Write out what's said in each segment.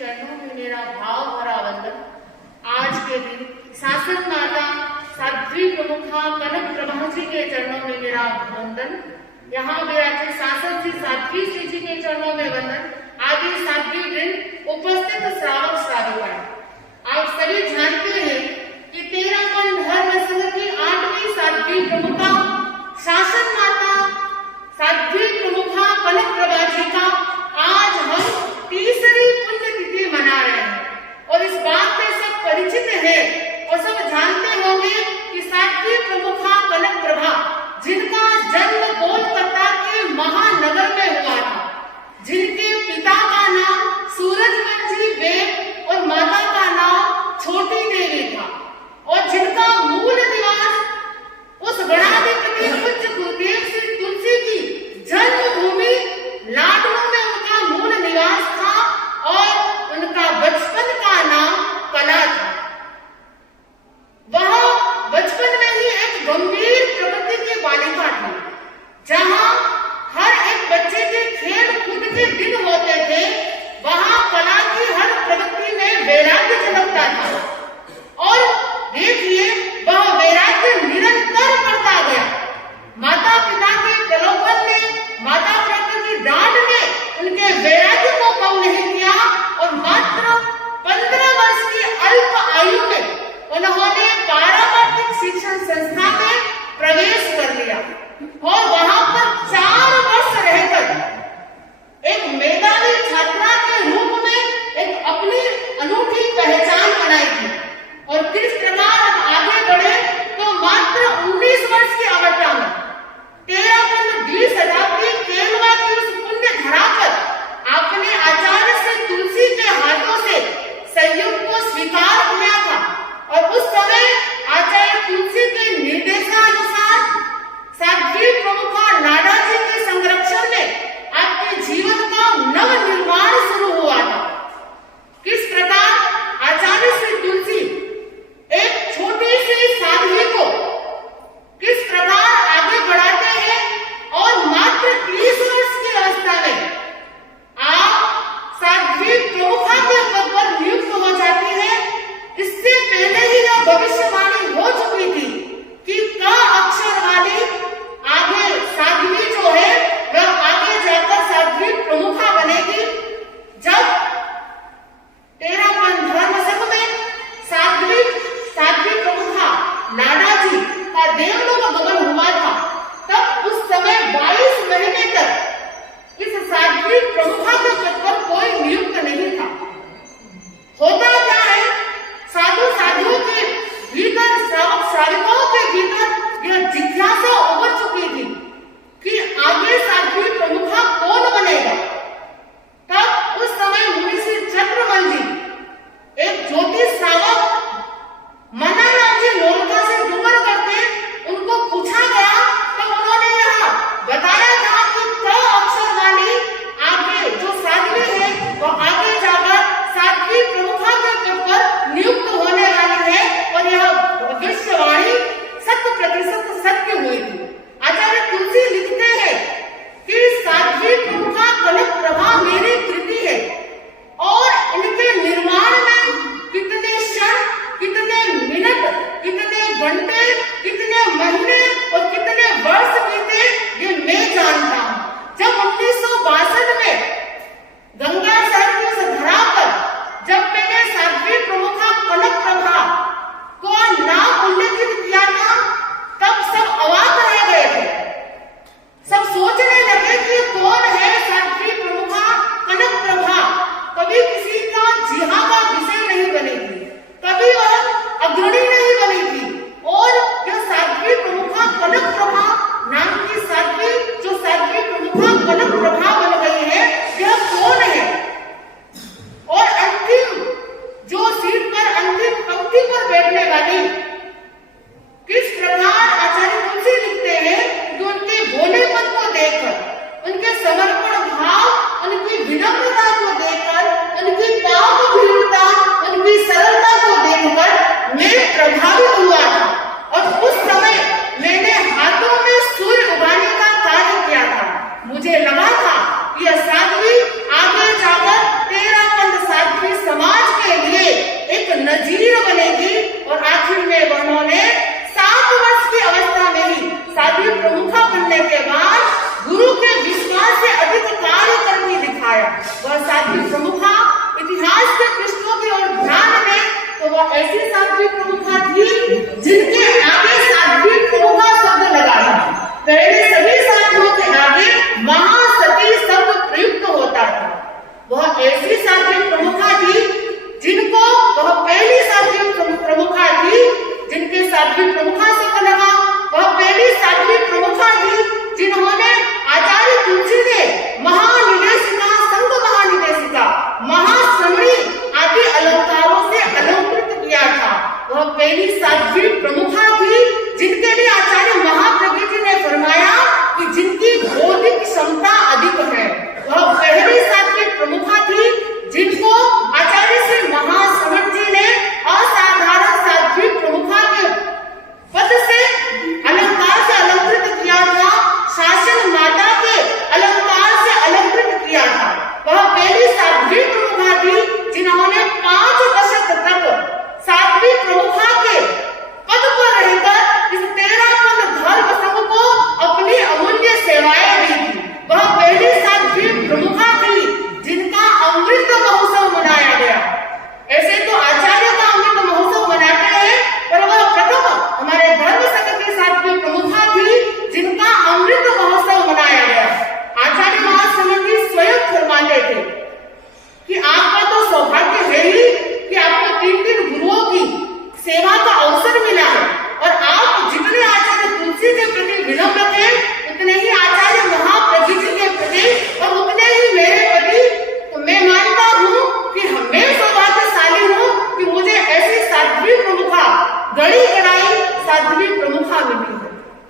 चरणों में मेरा भाव भरा वंदन। आज के दिन शासन माता साध्वी प्रमुखा कनक प्रभा जी के चरणों में मेरा वंदन। यहाँ विराजे शासक जी साध्वी श्री जी के चरणों में वंदन। आगे साध्वी वृंद उपस्थित श्रावक श्राविकाएं, आप सभी जानते हैं कि 13 धर्म संघ की 8वीं साध्वी प्रमुखा शासन माता साध्वी प्रमुखा कनक प्रभा जी का आज हम तीसरी पुण्यतिथि मना रहे हैं और इस बात से सब परिचित है और सब जानते होंगे कि साध्वी प्रमुखा कनक प्रभा जिनका जन्म कोलकाता के महानगर में हुआ था, जिनके पिता का नाम सूरजवंशी बेग और माता का नाम छोटी देवी था और जिनका मूल निवास उस गणाधिपति पूज्य गुरुदेव श्री तुलसी की जन्मभूमि लाडनू में उनका मूल निवास था और उनका बचपन का नाम कला था। वह बचपन में ही एक गंभीर प्रकृति की बालिका थी, जहां हर एक बच्चे के खेल कूद के दिन होते थे, वहां कला की हर प्रवृत्ति में वैराग्य झलकता था और देखिए वह वैराग्य निरंतर बढ़ता गया। माता पिता के प्रलोभन ने, माता पिता की डांट ने उनके वैराग्य को कम नहीं किया और मात्र 15 वर्ष की अल्प आयु में उन्होंने पारंपरिक शिक्षण संस्था में प्रवेश कर लिया और वहां पर 4 वर्ष रहकर एक मेधावी छात्रा के रूप में एक अपनी अनूठी पहचान बनाई थी। और किस प्रकार हम आगे बढ़े तो मात्र 19 वर्ष की अवस्था में 13वीं शताब्दी केरला की उस पुण्य धरा पर आपने आचार्य से तुलसी के हाथों से संयोग को स्वीकार किया था और उस समय आचार्य तुलसी के निर्देशानुसार साध्वी प्रमुखा नाडा जी के संरक्षण में आपके जीवन का नव निर्माण शुरू हुआ था। किस प्रकार आचार्य श्री तुलसी एक छोटी सी साध्वी को किस प्रकार आगे बढ़ाते हैं और मात्र 30 वर्ष की अवस्था में आप साध्वी प्रमुखा के पद पर नियुक्त हो जाती है। इससे पहले ही यह भविष्यवाणी हो चुकी थी कि क अक्षर वाली आगे साध्वी जो है वह आगे जाकर साध्वी प्रमुखा बनेगी। जब 13 धर्म संघ में साध्वी प्रमुखा नाडा जी का देवलोक गमन हुआ था, तब उस समय 22 महीने तक इस साध्वी प्रमुखा के पद पर कोई नियुक्त नहीं था। होता क्या है, साधु साधुओं के भीतर, श्रावक श्राविकाओं के भीतर यह जिज्ञासा उभर चुकी थी कि आगे साध्वी प्रमुखा कौन बनेगा। तब उस समय मुनिषी चक्रमल जी एक ज्योतिष श्रावक मनाराम जी लोलका से डूबर करके उनको पूछा गया, तब उन्होंने यह बताया था कि क अक्षर वाली आगे जो साध्वी है वह आगे जाकर साध्वी प्रमुखा के पद पर नियुक्त होने वाली है और यह भविष्यवाणी 100% सत्य हुई थी। आचार्य तुलसी लिखते हैं कि साध्वी प्रमुखा कनक प्रभा मेरी कृति है और इनके निर्माण में कितने क्षण, कितने मिनट, कितने घंटे, कितने महीने और कितने वर्ष बीते ये मैं जानता हूँ। जब 1962 में गंगा सागर की उस धरा पर जब मैंने साध्वी प्रमुखा कनक प्रभा को नाम उल्लेखित किया था, तब सब अवाक रह गए थे। सब सोचने लगे कि कौन है साध्वी प्रमुखा कनक प्रभा। कभी किसी का जिहा का विषय नहीं बनी थी, कभी वह अग्रणी नहीं बनी थी और यह साध्वी प्रमुखा कनक प्रभा नाम की साध्वी जो साध्वी प्रमुखा कनक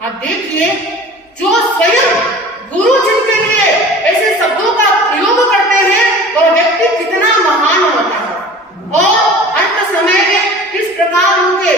अब देखिए, जो स्वयं गुरु जिनके लिए ऐसे शब्दों का प्रयोग करते हैं वह व्यक्ति कितना महान होता है और अंत समय में किस प्रकार उनके